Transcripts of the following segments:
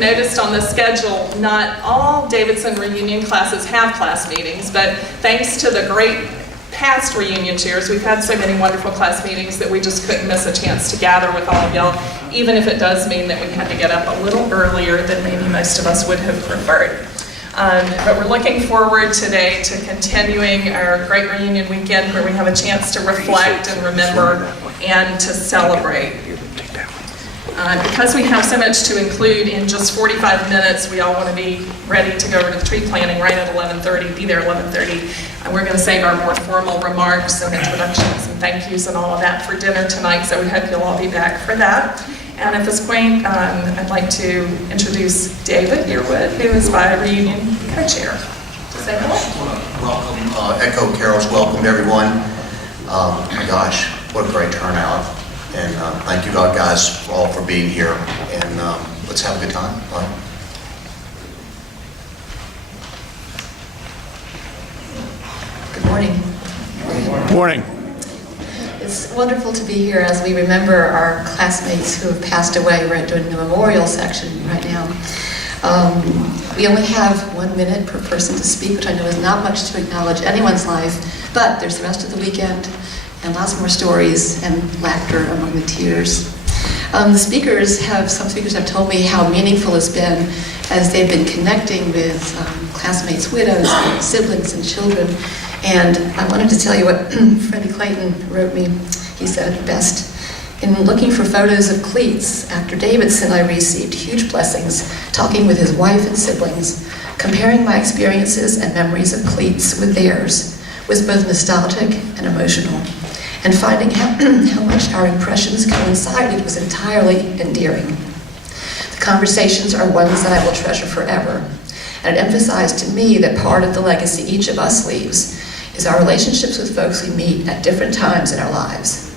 have noticed on the schedule, not all Davidson reunion classes have class meetings, but thanks to the great past reunion cheers, we've had so many wonderful class meetings that we just couldn't miss a chance to gather with all of y'all, even if it does mean that we had to get up a little earlier than maybe most of us would have preferred. But we're looking forward today to continuing our great reunion weekend where we have a chance to reflect and remember and to celebrate. Because we have so much to include in just 45 minutes, we all want to be ready to go over to the tree planting right at 11:30, be there at 11:30. And we're going to save our more formal remarks and introductions and thank yous and all of that for dinner tonight, so we hope you'll all be back for that. And at this point, I'd like to introduce David Yearwood, who is my reunion co-chair. Say hello. Welcome, echo Carol's welcome, everyone. My gosh, what a great turnout. And thank you guys all for being here. And let's have a good time. All right. Good morning. Good morning. It's wonderful to be here as we remember our classmates who have passed away. We're doing the memorial section right now. We only have 1 minute per person to speak, which I know is not much to acknowledge anyone's life, but there's the rest of the weekend and lots more stories and laughter among the tears. Some speakers have told me how meaningful it's been as they've been connecting with classmates' widows, siblings, and children. And I wanted to tell you what Freddie Clayton wrote me. He said it best. In looking for photos of cleats after Davidson, I received huge blessings talking with his wife and siblings. Comparing my experiences and memories of cleats with theirs was both nostalgic and emotional. And finding how much our impressions coincided was entirely endearing. The conversations are ones that I will treasure forever. And it emphasized to me that part of the legacy each of us leaves is our relationships with folks we meet at different times in our lives.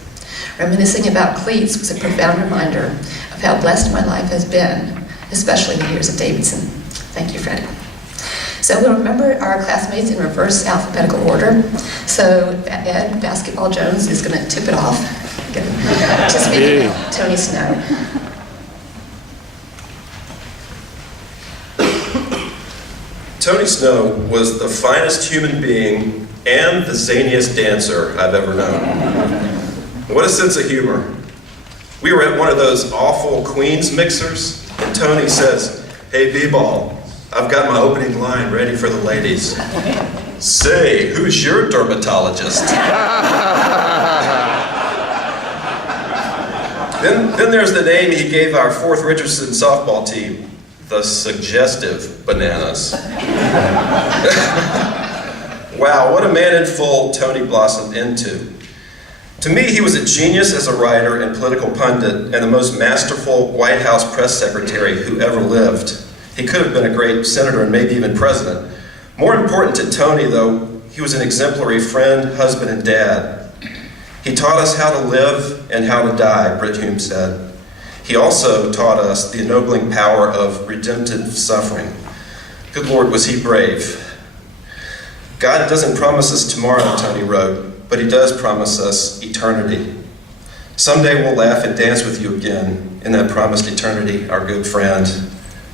Reminiscing about cleats was a profound reminder of how blessed my life has been, especially the years at Davidson. Thank you, Freddie. So we'll remember our classmates in reverse alphabetical order. So Ed Basketball Jones is going to tip it off to speak about Tony Snow. Tony Snow was the finest human being and the zaniest dancer I've ever known. What a sense of humor. We were at one of those awful Queens mixers, and Tony says, "Hey, B-Ball, I've got my opening line ready for the ladies. Say, who's your dermatologist?" Then there's the name he gave our 4th Richardson softball team, the Suggestive Bananas. Wow, what a man in full Tony blossomed into. To me, he was a genius as a writer and political pundit and the most masterful White House press secretary who ever lived. He could have been a great senator and maybe even president. More important to Tony, though, he was an exemplary friend, husband, and dad. He taught us how to live and how to die, Britt Hume said. He also taught us the ennobling power of redemptive suffering. Good Lord, was he brave. God doesn't promise us tomorrow, Tony wrote, but he does promise us eternity. Someday we'll laugh and dance with you again in that promised eternity, our good friend.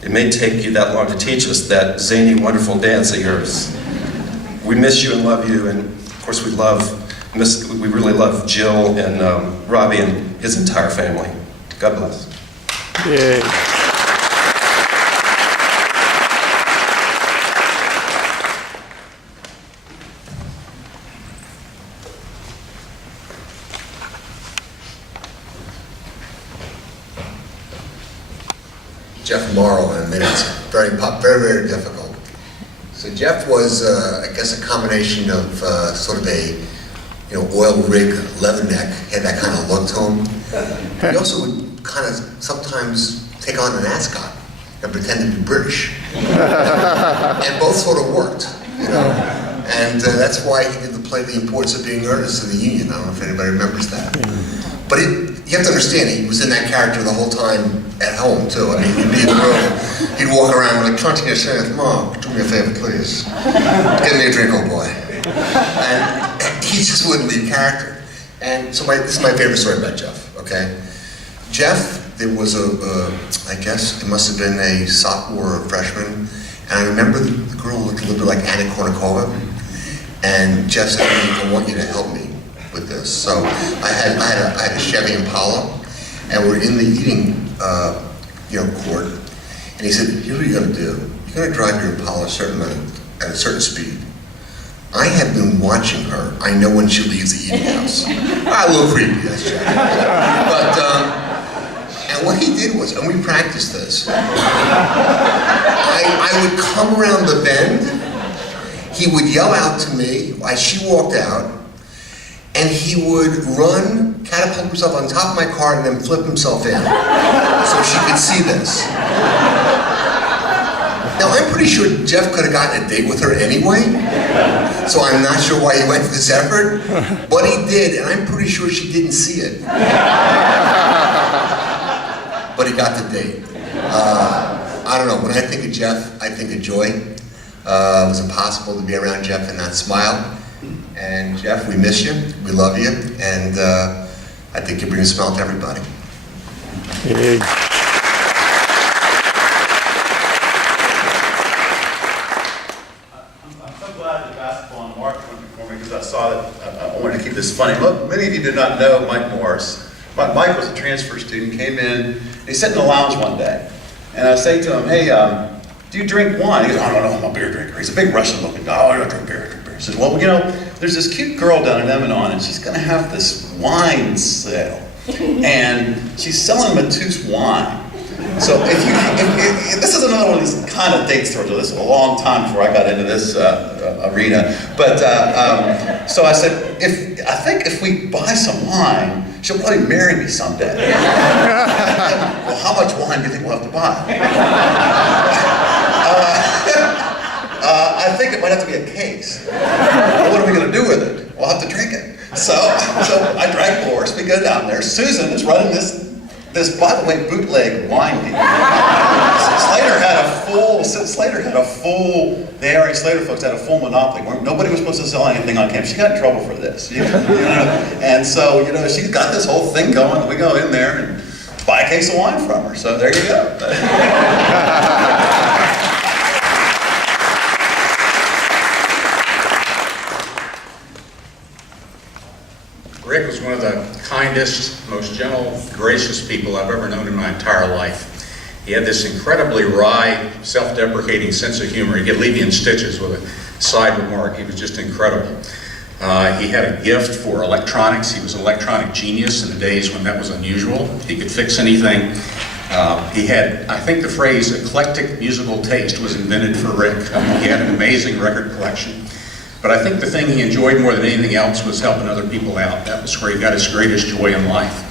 It may take you that long to teach us that zany, wonderful dance of yours. We miss you and love you, and of course we really love Jill and Robbie and his entire family. God bless. Yay. Jeff Morrow in a minute. Very, very difficult. So Jeff was, I guess, a combination of sort of a, oil rig leatherneck, had that kind of look to him. He also would kind of sometimes take on an ascot and pretend to be British. And both sort of worked, And that's why he did the play The Importance of Being Earnest in the Union. I don't know if anybody remembers that. But you have to understand, he was in that character the whole time at home, too. I mean, he'd be in the room, he'd walk around with a clutching his hands, "Mom, do me a favor, please. Get me a drink, old boy." And he just wouldn't leave character. And so this is my favorite story about Jeff, okay? Jeff there was I guess it must have been a sophomore or freshman, and I remember the girl looked a little bit like Anna Kournikova, and Jeff said, I want you to help me with this. So I had a Chevy Impala, and we're in the eating court, and he said, here's what you're going to do. You're going to drive your Impala at a certain speed. I have been watching her. I know when she leaves the eating house. A little creepy, that's Jeff. But, and what he did was, and we practiced this, I would come around the bend, he would yell out to me as she walked out, and he would run, catapult himself on top of my car, and then flip himself in, so she could see this. Now, I'm pretty sure Jeff could have gotten a date with her anyway, so I'm not sure why he went to this effort, but he did, and I'm pretty sure she didn't see it. But he got the date. I don't know, when I think of Jeff, I think of joy. It was impossible to be around Jeff and not smile. And Jeff, we miss you, we love you, and I think you bring a smile to everybody. Hey. I'm so glad that basketball and Mark went before me, because I saw that. I wanted to keep this funny. Look, many of you did not know Mike Morris. Mike was a transfer student, came in, he sat in the lounge one day, and I say to him, hey, do you drink wine? He goes, I don't know, I'm a beer drinker. He's a big Russian looking guy. Oh, I don't drink beer, I drink beer. He says, well, there's this cute girl down in Emanon, and she's gonna have this wine sale, and she's selling Matou's wine. So if this is another one of these kind of date stories. This was a long time before I got into this arena. But so I said, I think if we buy some wine, she'll probably marry me someday. Well, how much wine do you think we'll have to buy? I think it might have to be a case. Well, what are we going to do with it? We'll have to drink it. So I drank Morris. We go down there. Susan is running this, by the way, bootleg wine deal. Slater had a full, the Ari Slater folks had a full monopoly where nobody was supposed to sell anything on campus. She got in trouble for this. And so, she's got this whole thing going. We go in there and buy a case of wine from her. So there you go. Rick was one of the kindest, most gentle, gracious people I've ever known in my entire life. He had this incredibly wry, self-deprecating sense of humor. He could leave you in stitches with a side remark. He was just incredible. He had a gift for electronics. He was an electronic genius in the days when that was unusual. He could fix anything. He had, I think the phrase eclectic musical taste was invented for Rick. He had an amazing record collection. But I think the thing he enjoyed more than anything else was helping other people out. That was where he got his greatest joy in life.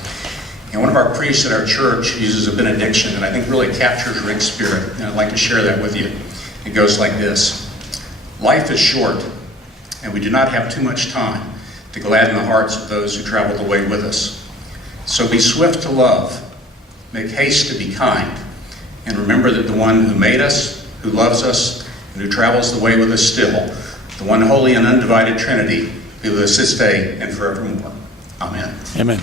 And one of our priests at our church uses a benediction that I think really captures Rick's spirit, and I'd like to share that with you. It goes like this: life is short, and we do not have too much time to gladden the hearts of those who travel the way with us. So be swift to love, make haste to be kind, and remember that the one who made us, who loves us, and who travels the way with us still, the one holy and undivided Trinity, be with us this day and forevermore. Amen. Amen.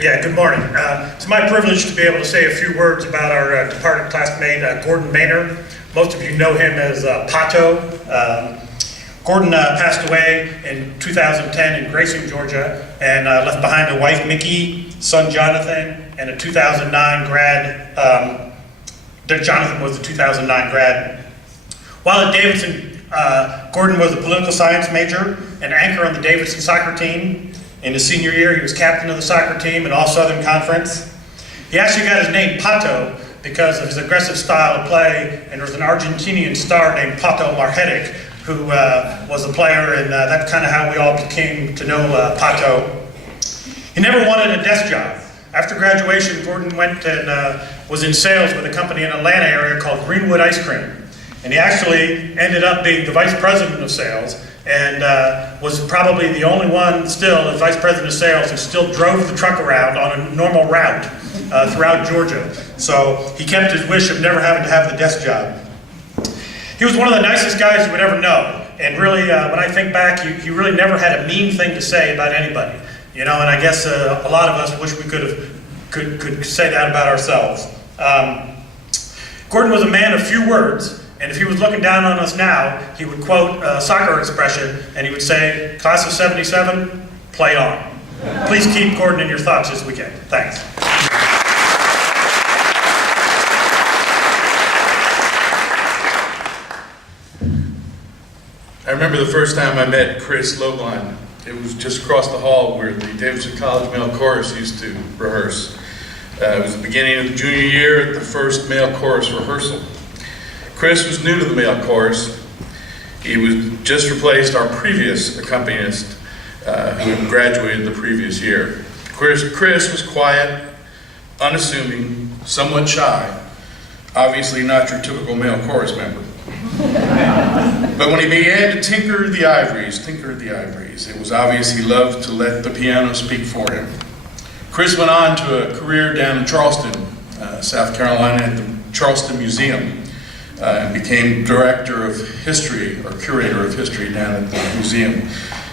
Yeah, good morning. It's my privilege to be able to say a few words about our departed classmate, Gordon Maynard. Most of you know him as Pato. Gordon passed away in 2010 in Grayson, Georgia, and left behind a wife, Mickey, son, Jonathan, and a 2009 grad. Jonathan was the 2009 grad. While at Davidson, Gordon was a political science major and anchor on the Davidson soccer team. In his senior year, he was captain of the soccer team in All-Southern Conference. He actually got his name Pato because of his aggressive style of play, and there was an Argentinian star named Pato Marjetic who was a player, and that's kind of how we all came to know Pato. He never wanted a desk job. After graduation, Gordon went and was in sales with a company in Atlanta area called Greenwood Ice Cream. And he actually ended up being the vice president of sales, and was probably the only one still, as vice president of sales, who still drove the truck around on a normal route throughout Georgia. So he kept his wish of never having to have the desk job. He was one of the nicest guys you would ever know. And really, when I think back, you really never had a mean thing to say about anybody. You know, and I guess a lot of us wish we could say that about ourselves. Gordon was a man of few words, and if he was looking down on us now, he would quote a soccer expression, and he would say, "Class of '77, play on." Please keep Gordon in your thoughts this weekend. Thanks. I remember the first time I met Chris Lobline. It was just across the hall where the Davidson College Male Chorus used to rehearse. It was the beginning of the junior year at the first male chorus rehearsal. Chris was new to the male chorus. He was just replaced our previous accompanist who had graduated the previous year. Chris was quiet, unassuming, somewhat shy, obviously not your typical male chorus member. But when he began to tinker the ivories, it was obvious he loved to let the piano speak for him. Chris went on to a career down in Charleston, South Carolina, at the Charleston Museum, and became director of history, or curator of history down at the museum,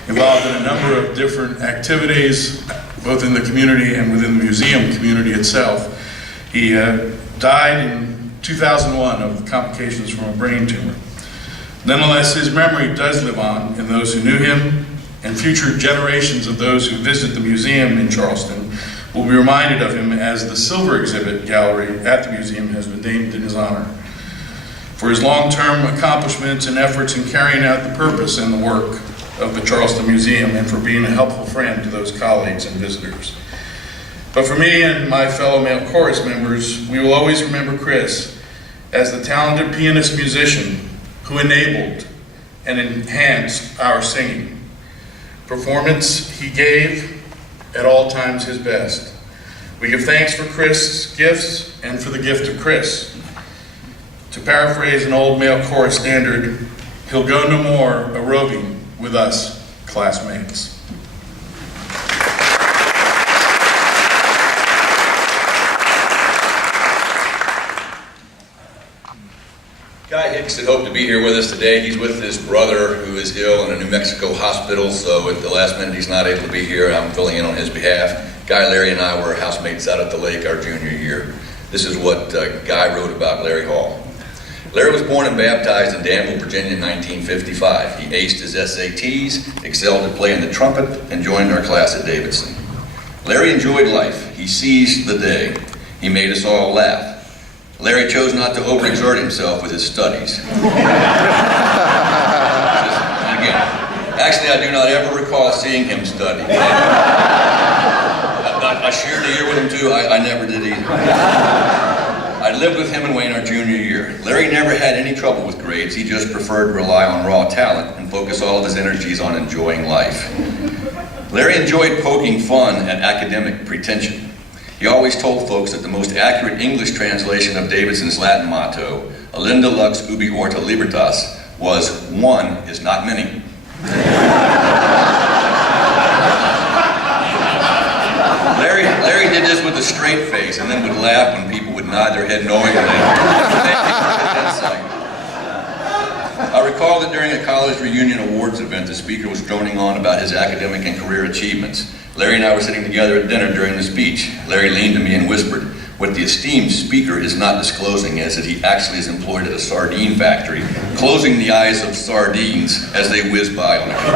involved in a number of different activities, both in the community and within the museum community itself. He died in 2001 of complications from a brain tumor. Nonetheless, his memory does live on in those who knew him, and future generations of those who visit the museum in Charleston will be reminded of him as the Silver Exhibit Gallery at the museum has been named in his honor. For his long-term accomplishments and efforts in carrying out the purpose and the work of the Charleston Museum, and for being a helpful friend to those colleagues and visitors. But for me and my fellow male chorus members, we will always remember Chris as the talented pianist-musician who enabled and enhanced our singing. Performance he gave at all times his best. We give thanks for Chris' gifts and for the gift of Chris. To paraphrase an old male chorus standard, he'll go no more a roving with us classmates. Guy Hicks had hoped to be here with us today. He's with his brother who is ill in a New Mexico hospital, so at the last minute he's not able to be here. I'm filling in on his behalf. Guy, Larry, and I were housemates out at the lake our junior year. This is what Guy wrote about Larry Hall. Larry was born and baptized in Danville, Virginia in 1955. He aced his SATs, excelled at playing the trumpet, and joined our class at Davidson. Larry enjoyed life. He seized the day. He made us all laugh. Larry chose not to overexert himself with his studies. Again, actually, I do not ever recall seeing him study. I shared a year with him too. I never did either. I lived with him and Wayne our junior year. Larry never had any trouble with grades. He just preferred to rely on raw talent and focus all of his energies on enjoying life. Larry enjoyed poking fun at academic pretension. He always told folks that the most accurate English translation of Davidson's Latin motto, Alinda lux ubi orta libertas, was "one is not many." Larry did this with a straight face and then would laugh when people would nod their head knowingly. I recall that during a college reunion awards event, the speaker was droning on about his academic and career achievements. Larry and I were sitting together at dinner during the speech. Larry leaned to me and whispered, "What the esteemed speaker is not disclosing is that he actually is employed at a sardine factory, closing the eyes of sardines as they whiz by on the beach."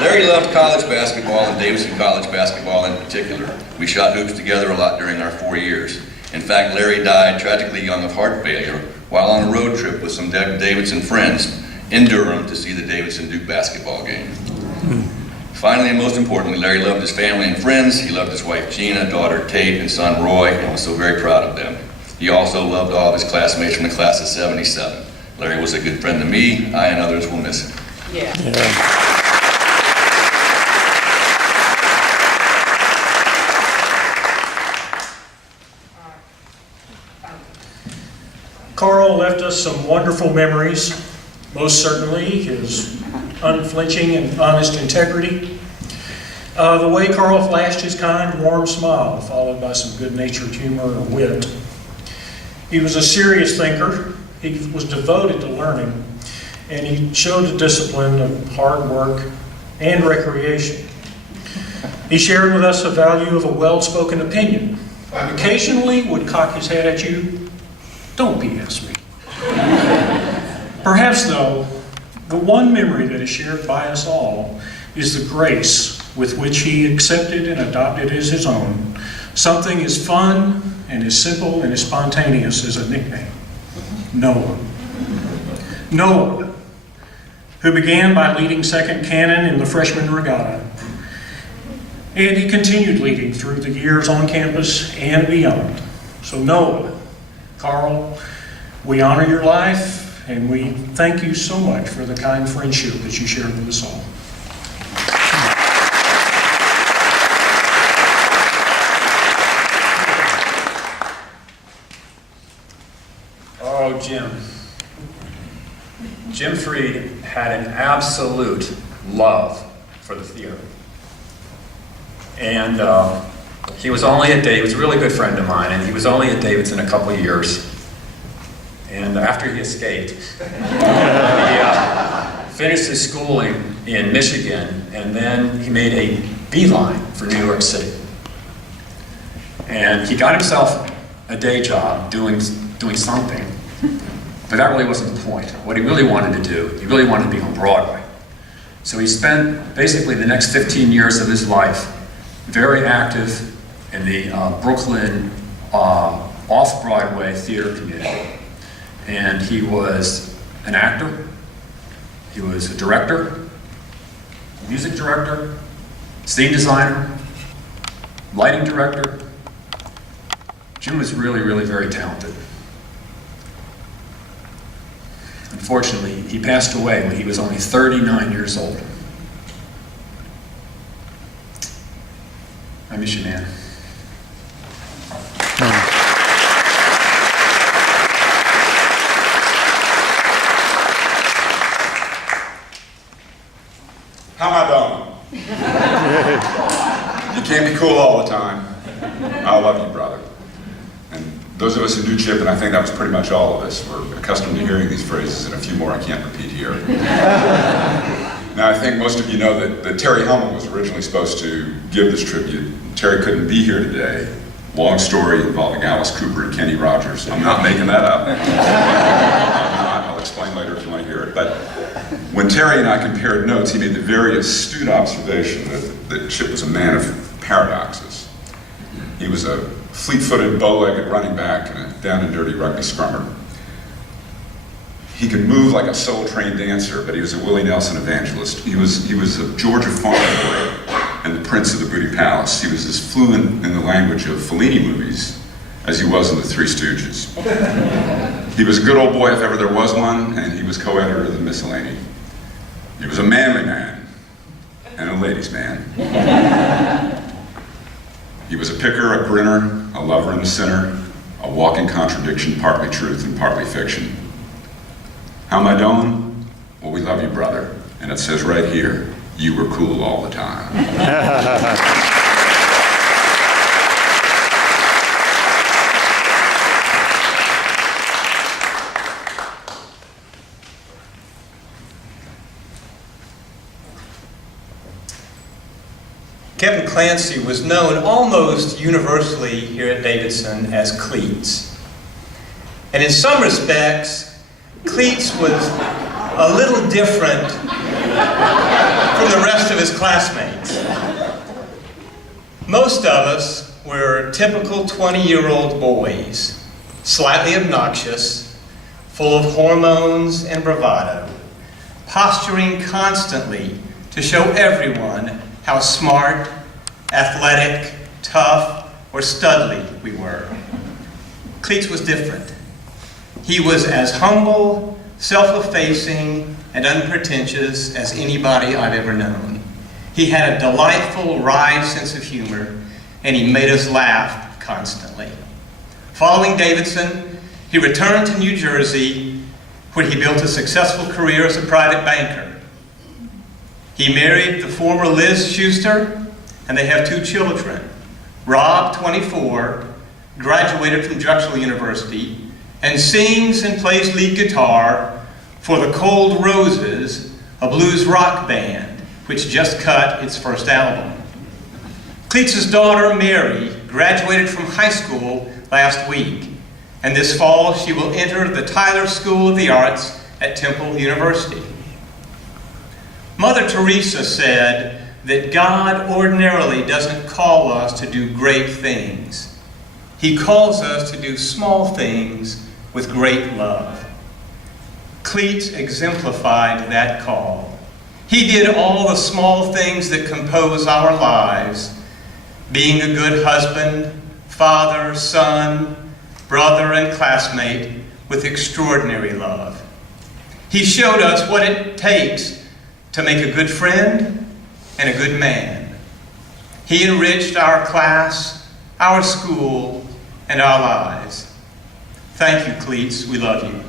Larry loved college basketball, and Davidson college basketball in particular. We shot hoops together a lot during our 4 years. In fact, Larry died tragically young of heart failure while on a road trip with some Davidson friends in Durham to see the Davidson-Duke basketball game. Finally, and most importantly, Larry loved his family and friends. He loved his wife Gina, daughter Kate, and son Roy, and was so very proud of them. He also loved all of his classmates from the class of '77. Larry was a good friend to me. I and others will miss him. Yeah. Carl left us some wonderful memories, most certainly his unflinching and honest integrity. The way Carl flashed his kind, warm smile, followed by some good-natured humor and wit. He was a serious thinker. He was devoted to learning, and he showed a discipline of hard work and recreation. He shared with us the value of a well-spoken opinion. Occasionally would cock his head at you, "Don't BS me." Perhaps, though, the one memory that is shared by us all is the grace with which he accepted and adopted as his own something as fun and as simple and as spontaneous as a nickname: Noah. Noah, who began by leading second cannon in the freshman regatta, and he continued leading through the years on campus and beyond. So Noah, Carl, we honor your life, and we thank you so much for the kind friendship that you shared with us all. Oh, Jim. Jim Freed had an absolute love for the theater. And he was only at he was a really good friend of mine, and he was only at Davidson a couple of years. And after he escaped, he finished his schooling in Michigan, and then he made a beeline for New York City. And he got himself a day job doing something, but that really wasn't the point. What he really wanted to do, he really wanted to be on Broadway. So he spent basically the next 15 years of his life very active in the Brooklyn off-Broadway theater community. And he was an actor, he was a director, music director, scene designer, lighting director. Jim was really, really very talented. Unfortunately, he passed away when he was only 39 years old. I miss you, man. How am I doing? You can't be cool all the time. I love you, brother. And those of us who knew Chip, and I think that was pretty much all of us, were accustomed to hearing these phrases, and a few more I can't repeat here. Now, I think most of you know that Terry Hellman was originally supposed to give this tribute. Terry couldn't be here today. Long story involving Alice Cooper and Kenny Rogers. I'm not making that up. I'm not. I'll explain later if you want to hear it. But when Terry and I compared notes, he made the very astute observation that Chip was a man of paradoxes. He was a fleet-footed, bow-legged running back and a down-and-dirty rugby scrummer. He could move like a soul-trained dancer, but he was a Willie Nelson evangelist. He was a Georgia farm boy and the prince of the Booty Palace. He was as fluent in the language of Fellini movies as he was in the Three Stooges. He was a good old boy if ever there was one, and he was co-editor of the Miscellany. He was a manly man and a ladies' man. He was a picker, a grinner, a lover and a sinner, a walking contradiction, partly truth and partly fiction. How am I doing? Well, we love you, brother. And it says right here, you were cool all the time. Kevin Clancy was known almost universally here at Davidson as Cleats. And in some respects, Cleats was a little different from the rest of his classmates. Most of us were typical 20-year-old boys, slightly obnoxious, full of hormones and bravado, posturing constantly to show everyone how smart, athletic, tough, or studly we were. Cleats was different. He was as humble, self-effacing, and unpretentious as anybody I've ever known. He had a delightful, wry sense of humor, and he made us laugh constantly. Following Davidson, he returned to New Jersey, where he built a successful career as a private banker. He married the former Liz Schuster, and they have 2 children. Rob, 24, graduated from Drexel University, and sings and plays lead guitar for the Cold Roses, a blues rock band, which just cut its first album. Cleats' daughter, Mary, graduated from high school last week, and this fall she will enter the Tyler School of the Arts at Temple University. Mother Teresa said that God ordinarily doesn't call us to do great things. He calls us to do small things with great love. Cleats exemplified that call. He did all the small things that compose our lives, being a good husband, father, son, brother, and classmate with extraordinary love. He showed us what it takes to make a good friend and a good man. He enriched our class, our school, and our lives. Thank you, Cleats. We love you.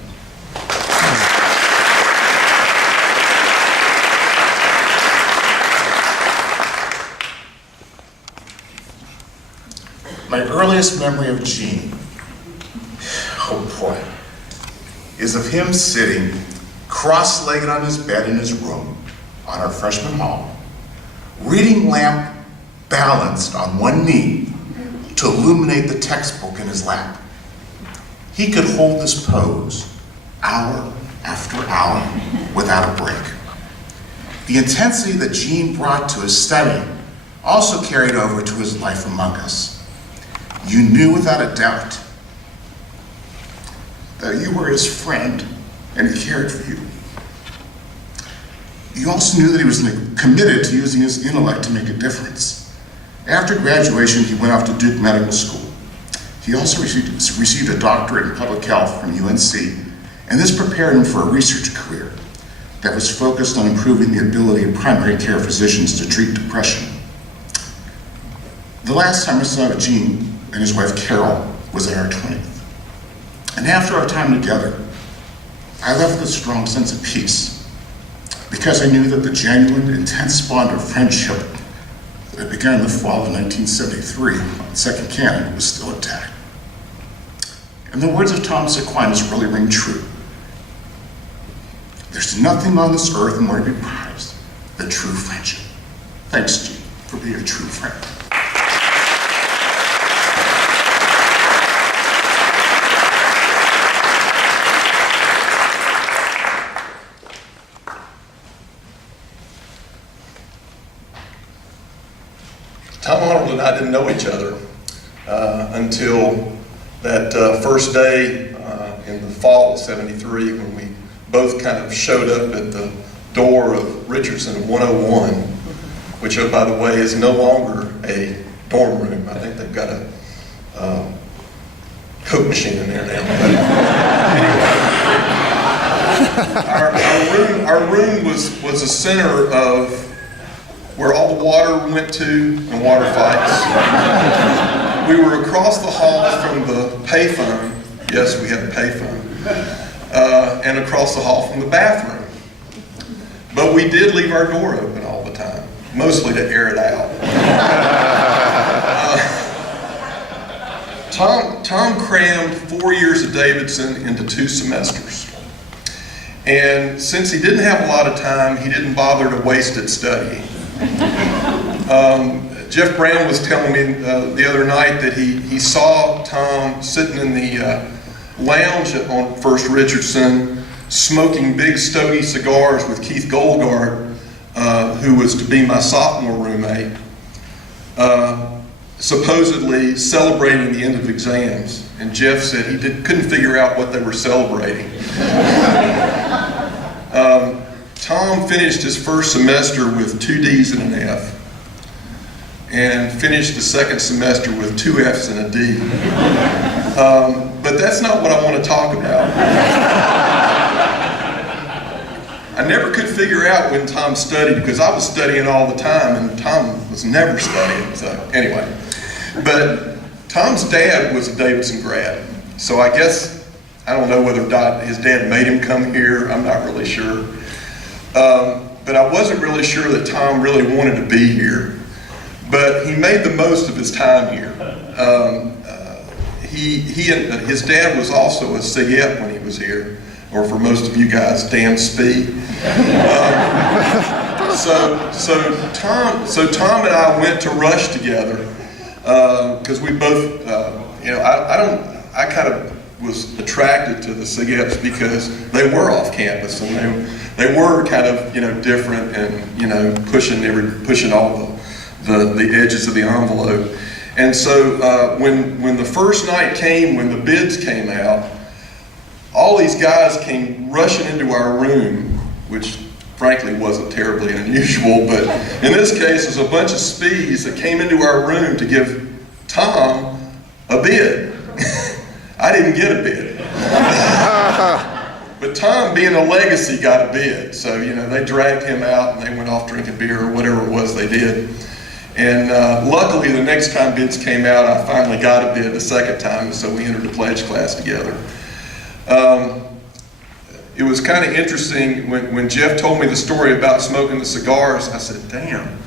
My earliest memory of Gene, oh boy, is of him sitting cross-legged on his bed in his room on our freshman hall, reading lamp balanced on one knee to illuminate the textbook in his lap. He could hold this pose hour after hour without a break. The intensity that Gene brought to his study also carried over to his life among us. You knew without a doubt that you were his friend and he cared for you. You also knew that he was committed to using his intellect to make a difference. After graduation, he went off to Duke Medical School. He also received a doctorate in public health from UNC, and this prepared him for a research career that was focused on improving the ability of primary care physicians to treat depression. The last time I saw Gene and his wife Carol was at our 20th. And after our time together, I left with a strong sense of peace because I knew that the genuine, intense bond of friendship that began in the fall of 1973, second canon, was still intact. And the words of Thomas Aquinas really ring true. There's nothing on this earth more to be prized than true friendship. Thanks, Gene, for being a true friend. Tom Arnold and I didn't know each other until that first day in the fall of '73 when we both kind of showed up at the door of Richardson 101, which, oh, by the way, is no longer a dorm room. I think they've got a Coke machine in there now. But anyway, our room was a center of where all the water went to and water fights. We were across the hall from the payphone. Yes, we had a payphone. And across the hall from the bathroom. But we did leave our door open all the time, mostly to air it out. Tom crammed 4 years at Davidson into 2 semesters. And since he didn't have a lot of time, he didn't bother to waste it studying. Jeff Brown was telling me the other night that he saw Tom sitting in the lounge on First Richardson smoking big stogie cigars with Keith Goldgard, who was to be my sophomore roommate, supposedly celebrating the end of exams. And Jeff said he couldn't figure out what they were celebrating. Tom finished his first semester with 2 D's and an F, and finished the second semester with 2 F's and a D. But that's not what I want to talk about. I never could figure out when Tom studied, because I was studying all the time, and Tom was never studying, so anyway. But Tom's dad was a Davidson grad, so I guess, I don't know whether his dad made him come here, I'm not really sure. But I wasn't really sure that Tom really wanted to be here. But he made the most of his time here. His dad was also a CF when he was here. or for most of you guys, damn speed. So Tom and I went to Rush together because we both, I kind of was attracted to the SIGEPs because they were off campus and they were kind of, different and, pushing all the edges of the envelope. And so when the first night came, when the bids came out, all these guys came rushing into our room, which frankly wasn't terribly unusual, but in this case it was a bunch of speeds that came into our room to give Tom a bid. I didn't get a bid. But Tom, being a legacy, got a bid. So, they dragged him out and they went off drinking beer or whatever it was they did. And luckily, the next time bids came out, I finally got a bid the second time, so we entered the pledge class together. It was kind of interesting when Jeff told me the story about smoking the cigars. I said, damn,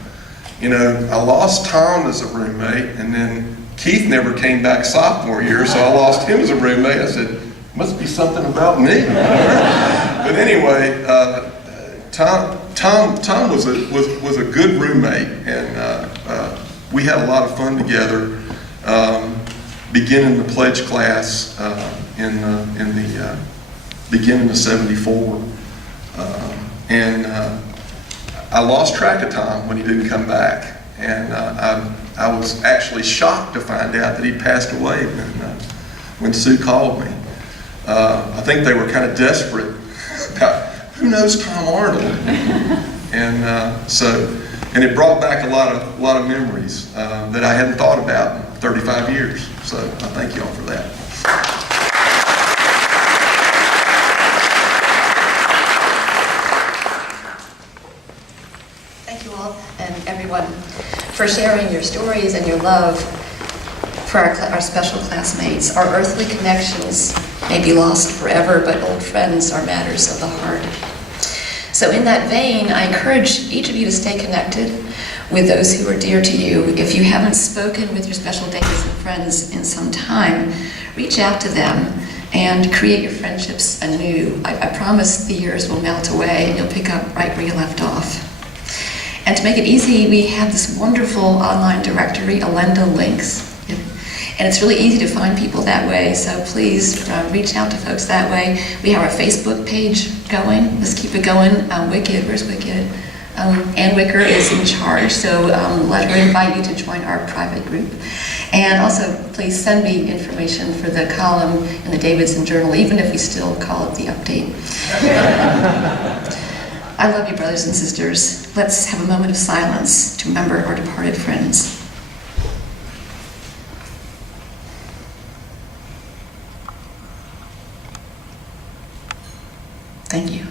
I lost Tom as a roommate, and then Keith never came back sophomore year, so I lost him as a roommate. I said, must be something about me. But anyway, Tom was a good roommate, and we had a lot of fun together, beginning the pledge class in the beginning of '74, and I lost track of Tom when he didn't come back, and I was actually shocked to find out that he passed away when Sue called me. I think they were kind of desperate about who knows Tom Arnold, and and it brought back a lot of memories that I hadn't thought about in 35 years. So I thank you all for that. Thank you all and everyone for sharing your stories and your love for our special classmates. Our earthly connections may be lost forever, but old friends are matters of the heart. So in that vein, I encourage each of you to stay connected with those who are dear to you. If you haven't spoken with your special Davidson friends in some time, reach out to them and create your friendships anew. I promise the years will melt away and you'll pick up right where you left off. And to make it easy, we have this wonderful online directory, Alenda Links. And it's really easy to find people that way, so please reach out to folks that way. We have our Facebook page going. Let's keep it going. Wicked, where's Wicked? Ann Wicker is in charge, so let her invite you to join our private group. And also, please send me information for the column in the Davidson Journal, even if we still call it the update. I love you, brothers and sisters. Let's have a moment of silence to remember our departed friends. Thank you.